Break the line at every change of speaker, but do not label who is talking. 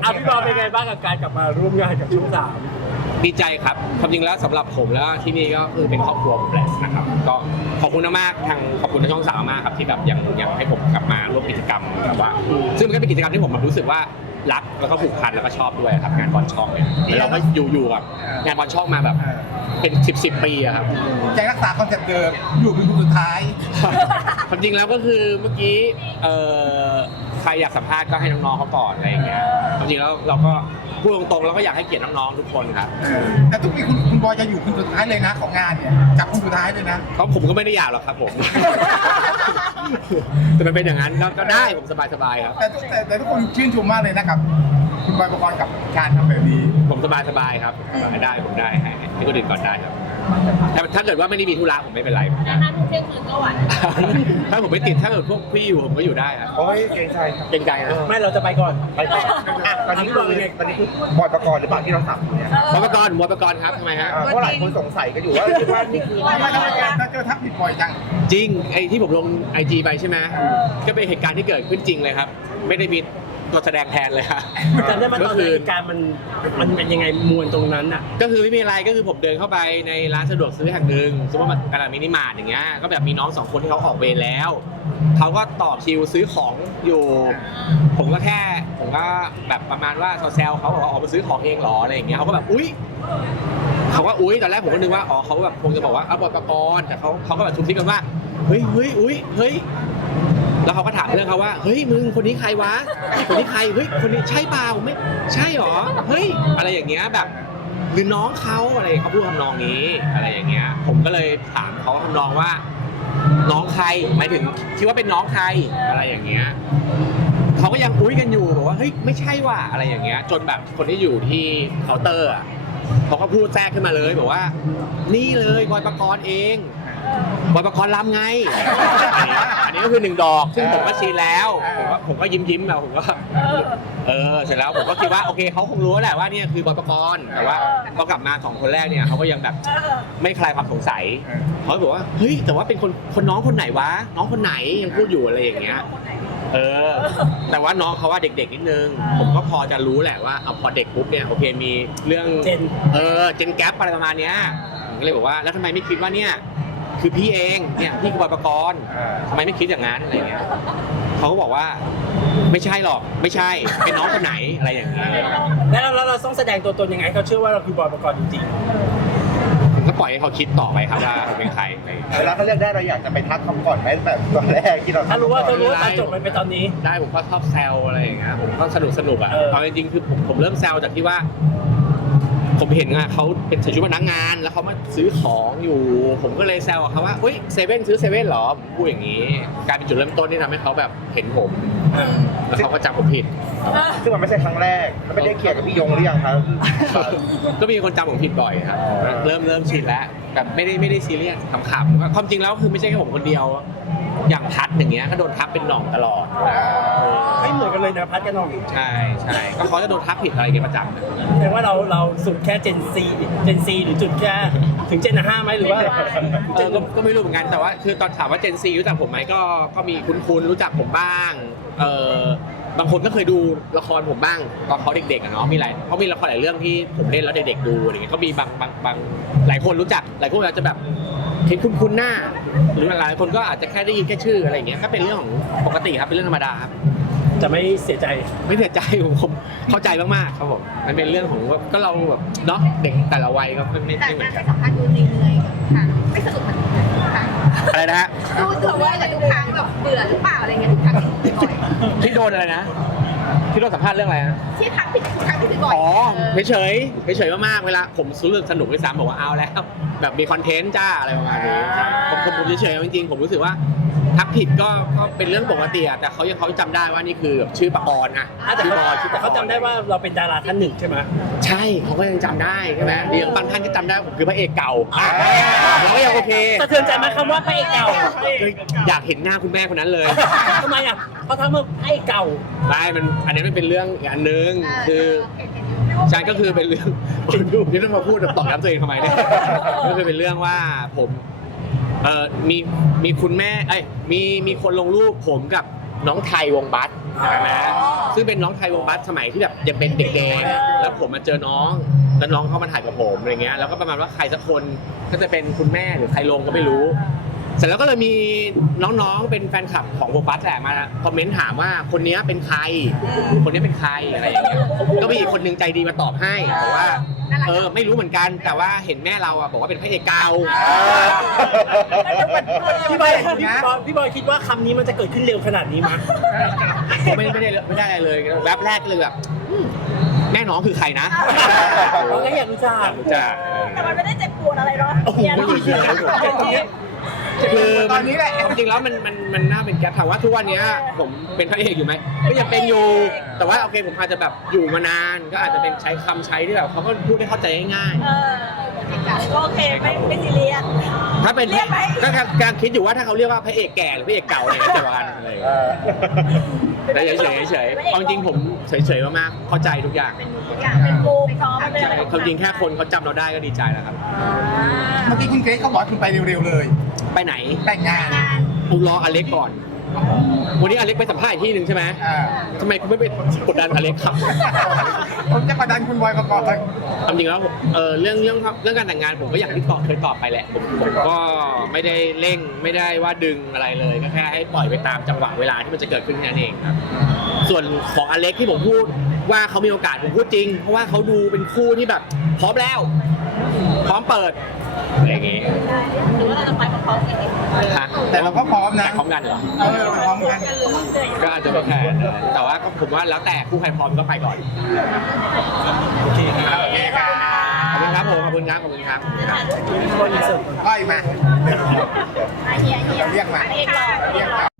พี่บอลเป็นไงบ้างกับการกลับมาร่วมงานกับช่อง3
ดีใจครับความจริงแล้วสำหรับผมแล้วที่นี่ก็คือเป็นครอบครัวผมแหละนะครับก็ขอบคุณมากทางขอบคุณทางช่อง3มากครับที่แบบยังให้ผมกลับมาร่วมกิจกรรมแบบว่าซึ่งมันก็เป็นกิจกรรมที่ผมรู้สึกว่ารักแล้วก็ผูกพันแล้วก็ชอบด้วยครับงานบอลช่องเนี่ยแล้วเราก็อยู่กับงานบอลช่องมาแบบเป็น10 ปีอะครับ
ยังรักษาคอนเซ็ปต์เดิมอยู่เป็นคนสุดท้าย
ความจริงแล้วก็คือเมื่อกี้ใครอยากสัมภาษณ์ก็ให้น้องๆเขาก่อนอะไรอย่างเงี้ยความจริงแล้วเราก็พูดตรงๆแล้วก็อยากให้เกียรติน้องๆทุกคนครับ
แต่ทุกปีคุณบอยจะอยู่คนสุดท้ายเลยนะของงานเนี่ยจับคนสุดท้ายเลยนะ
เพราะผมก็ไม่ได้อยากหรอกครับผมแต่มันเป็นอย่างนั้นก็ได้ผมสบายๆครับ
แต่ทุกคนชื่นชมมากเลยนะครับคุณบอยประกรณ์กับการทำแบบนี้
ผมสบายครับได้ผมได้ให้คนอื่นก่อนได้ครับแต่ถ้าเกิดว่าไม่ได้มีธุระผมไม่เป็นไร
ถ้าทุ่มเที่ยงคืนก็หวาน
ถ้าผมไม่ติดถ้าเกิดพวกพี่อยู่ผมก็อยู่ได้ครับ
โอ้ยเกรงใจ
นะ
ไม่เราจะไปก่อน
ตอนนี้คือบอยประกรณ์หรือเปล่าที่เราสับเนี่ย
บอยประกรณ์ครับทำไมฮะ
เพราะหลายคนสงสัยกันอยู่ว่าคิดว่านี่คือไม่ทำไมเจอทักผิดบ่อยจัง
จริงไอ้ที่ผมลง IG ไปใช่ไหมก็เป็นเหตุการณ์ที่เกิดขึ้นจริงเลยครับไม่ได้มีตัวแสดงแทนเลยครับ
จำได้ไหมตอนเหตุการณ์มันเป็นยังไงมวลตรงนั้นอ่ะ
ก็คือไม่มีอะไรก็คือผมเดินเข้าไปในร้านสะดวกซื้อแห่งหนึ่งสมมติว่าตลาดมินิมาร์ทอย่างเงี้ยก็แบบมีน้อง2 คนที่เขาออกเวรแล้วเขาก็ต่อคิวซื้อของอยู่ผมก็แบบประมาณว่าแซวเขาบอกว่าออกมาซื้อของเองหรออะไรอย่างเงี้ยเขาก็แบบอุ๊ยตอนแรกผมก็นึกว่าอ๋อเขาแบบคงจะบอกว่าบอยประกรณ์แต่เขาก็แบบทุบทิ้งกันว่าเฮ้ยแล้วเขาก็ถามเรื่องเขาว่าเฮ้ยมึงคนนี้ใครวะคนนี้ใครเฮ้ยคนนี้ใช่เปล่าไม่ใช่หรอเฮ้ยอะไรอย่างเงี้ยแบบหรือน้องเขาอะไรเขาพูดทำนองนี้อะไรอย่างเงี้ยผมก็เลยถามเขาทำนองว่าน้องใครหมายถึงคิดว่าเป็นน้องใครอะไรอย่างเงี้ยเขาก็ยังอุ้ยกันอยู่บอกว่าเฮ้ยไม่ใช่ว่ะอะไรอย่างเงี้ยจนแบบคนที่อยู่ที่เคาน์เตอร์อ่ะเขาก็พูดแทรกขึ้นมาเลยบอกว่านี่เลยบอยปกรณ์เองบอยปกรณ์รำไงอันนี้ก็คือ1 ดอกซึ่งผมก็ชินแล้วผมก็ยิ้มแล้วผมก็เสร็จแล้วผมก็คิดว่าโอเคเขาคงรู้แหละว่านี่คือบอยปกรณ์แต่ว่าพอกลับมา2 คนแรกเนี่ยเขาก็ยังแบบไม่คลายความสงสัยเขาบอกว่าเฮ้ยแต่ว่าเป็นคนน้องคนไหนวะน้องคนไหนยังพูดอยู่อะไรอย่างเงี้ยแต่ว่าน้องเขาว่าเด็กๆนิดนึงผมก็พอจะรู้แหละว่าพอเด็กปุ๊บเนี่ยโอเคมีเรื่องเจนแก๊ปอะไรประมาณนี้ผมก็เลยบอกว่าแล้วทำไมไม่คิดว่าเนี่ยคือพี่เองเนี่ยพี่คือบอยปกรณ์ทำไมไม่คิดอย่างนั้นอะไรเงี้ยเขาก็บอกว่าไม่ใช่หรอกไม่ใช่เป็นน้องคนไหนอะไรอย่างเงี้ย
แล้วเราต้องแสดงตัวตนยังไงเขาเชื่อว่าเราคือบอยปกรณ์จริง
ก็ปล่อยให้เขาคิดต่อไปครับว่าเป็นใคร
เวลาเขาเรียกได้เราอยากจะไปทักเขาก่อนไหมแบบตอนแรกที่เรา
ถ้ารู้ว่าตอนจบมันเป็นตอนนี้
ได้ผมก็ชอบแซวอะไรอย่างเงี้ยผมก็สนุกอ่ะตอนจริงๆคือผมเริ่มแซวจากที่ว่าผมเห็นเขาเป็นใส่ชุดพนักงานแล้วเขามาซื้อของอยู่ผมก็เลยแซวเขาว่าเฮ้ยเซเว่นซื้อเซเว่นหรอผมพูดอย่างนี้กลายเป็นจุดเริ่มต้นที่ทำให้เขาแบบเห็นผมแล้วเขาก็จำผมผิด
ซึ่งมันไม่ใช่ครั้งแรกไม่ได้เกี่ยวกับพี่ยงหรือยังครับ
ก็มีคนจำผมผิดบ่อยครับเริ่มชินแล้วแบบไม่ได้ซีเรียสขำๆความจริงแล้วคือไม่ใช่แค่ผมคนเดียวอย่างพัดอย่างเงี้ยก็โดนทักเป็นหน่องตลอด
ไม่เหมือนกันเลยนะพัดกับหน่อง
ใช่ก็เขาจะโดนทักผิดอะไรกันประจำ
แต่ว่าเราสุดแค่เจนซีหรือจุดแค่ถึงเจน5ไหมหรือว่า
ก็ไม่รู้เหมือนกันแต่ว่าคือตอนถามว่าเจนซีรู้จักผมไหมก็มีคุ้นรู้จักผมบ้างบางคนก็เคยดูละครผมบ้างตอนเขาเด็กๆเนาะเขามีละครหลายเรื่องที่ผมเล่นแล้วเด็กๆดูอะไรเงี้ยก็มีบางหลายคนรู้จักหลายคนอาจจะแบบเห็นคุ้นหน้าหรือหลายคนก็อาจจะแค่ได้ยินแค่ชื่ออะไรเงี้ยก็เป็นเรื่องของปกติครับเป็นเรื่องธรรมดาครับ
จะไม่เสียใจ
ผมเข้าใจมากๆครับผมมันเป็นเรื่องของก็เราแบบเนาะเด็กแต่ละวัยก็ไม่เหมือนกัน
แต่สัมภาษณ์ดูเหนื่อยค่ะไม่สนุกเหมือนกัน
อะไรนะฮะ
ดูว่าแต่ทุกครั้งแบบเบื่อหรือเปล่าอะไรเงี้ยทุกครั้ง
ที่โดนอะไรนะที่โดนสัมภาษณ์เรื่องอะไรนะ
ที่ทักผิดทุกครั้งที่ผิดบ่อย
อ๋อเฉยมากๆเวลาผมรู้สึกสนุกด้วยซ้ำบอกว่าเอาแล้วแบบมีคอนเทนต์จ้าอะไรประมาณนี้ผมเฉยๆจริงๆผมรู้สึกว่าทักผิดก็เป็นเรื่องปกติแต่เขาจำได้ว่านี่คือชื่อปกรณ์นะ
แต่เขาจำได้ว่าเราเป็นดาราท่านหนึ่งใช่ไหม
ใช่เขาก็ยังจำได้ใช่ไหมเรื่องบางท่านก็จำได้ผมคือพระเอกเก่าเราก็ยังโอเค
สะเทือนใจไหมคำว่าพระเอกเก่า
อยากเห็นหน้าคุณแม่คนนั้นเลย
ทำไมเขาทำเมื่อพระเอกเก่า
ไม่อันนี้มันเป็นเรื่องอันนึงคือใช่ก็คือเป็นเรื่องนี่ต้องมาพูดตอบย้ำตัวเองทำไมเนี่ยก็คือเป็นเรื่องว่าผมมีคุณแม่มีคนลงรูปผมกับน้องไทยวงบัสนะซึ่งเป็นน้องไทยวงบัสสมัยที่แบบยังเป็นเด็กๆแล้วผมมาเจอน้องแล้วน้องเข้ามาถ่ายกับผมอะไรเงี้ยแล้วก็ประมาณว่าใครสักคนก็จะเป็นคุณแม่หรือใครลงก็ไม่รู้เสร็จแล้วก็เลยมีน้องๆเป็นแฟนคลับของวงบัสแหละมาคอมเมนต์ถามว่าคนนี้เป็นใครคนนี้เป็นใครอะไรอย่างเงี้ยก็มีอีกคนนึงใจดีมาตอบให้บอกว่าไม่รู้เหมือนกันแต่ว่าเห็นแม่เราบอกว่าเป็นพระเอกเก่า
พี่บอยคิดว่าคำนี้มันจะเกิดขึ้นเร็วขนาดนี้มั้ย
ไม่ได้อะไรเลยแวบแรกเลยแบบแม่น้องคือใครนะ
เราก็อยากรู้จัก
แต่มันไม่ได้เจ็บปวดอะไรเนาะ
โอ้โหไม่ดีเลยคือตอนนี้แหละจริงๆแล้วมันน่าเป็นแก๊ปถามว่าทุกวันนี้ผมเป็นพระเอกอยู่ไหมก็ยังเป็นอยู่แต่ว่าโอเคผมอาจจะแบบอยู่มานานก็อาจจะเป็นใช้คำใช้ที่แบบเขาก็พูดให้เข้าใจง่าย
ๆโอเคไม่ซีเรียส
ถ้าเป็นก็การคิดอยู่ว่าถ้าเขาเรียกว่าพระเอกแก่หรือพระเอกเก่าเนี่ยจะว่ากันอะไรแต่เฉยเอาจริงผมเฉยๆมากๆเข้าใจทุกอย่าง
เป็นปูพร้อมเลย
เขาจริงแค่คนเขาจำเราได้ก็ดีใจแล้วครับ
เมื่อกี้คุณเกรซเขาบอกคุณไปเร็วๆเลย
ไปไหน
แต่งงาน
ผมรออเล็กก่อนวันนี้อเล็กไปสัมภาษณ์อีกที่หนึ่งใช่ไหมทำไมคุณไม่ไปกดดันอเล็กครับ
ผมจะกดดันคุณบอยมาก่อน
จริงแล้วเรื่องการแต่งงานผมก็อย่างที่เคยตอบไปแหละผมก็ไม่ได้เร่งไม่ได้ว่าดึงอะไรเลยก็แค่ให้ปล่อยไปตามจังหวะเวลาที่มันจะเกิดขึ้นนั่นเองครับส่วนของอเล็กที่ผมพูดว่าเขามีโอกาสผมพูดจริงเพราะว่าเขาดูเป็นคู่ที่แบบพร้อมแล้วพร้อมเปิดอะไรอย่างงี้
หรือว่าเราจะไปพร้อมๆกัน
แต่เราก็พร้อมนะ
พร้อมกันเหรอ
พร้อมกัน
ก็อาจจะไม่แพ้แต่ว่าก็ผมว่าแล้วแต่คู่ใครพร้อมก็ไปก่อน
โอเคครับ
โอเคครับ
ขอบคุณครับผมขอบคุณครับ
พี่บอยอินเสิร์ต
ก้อยมา
เฮีย
เราเรียกมา
เอกหล่อ
เรียกมา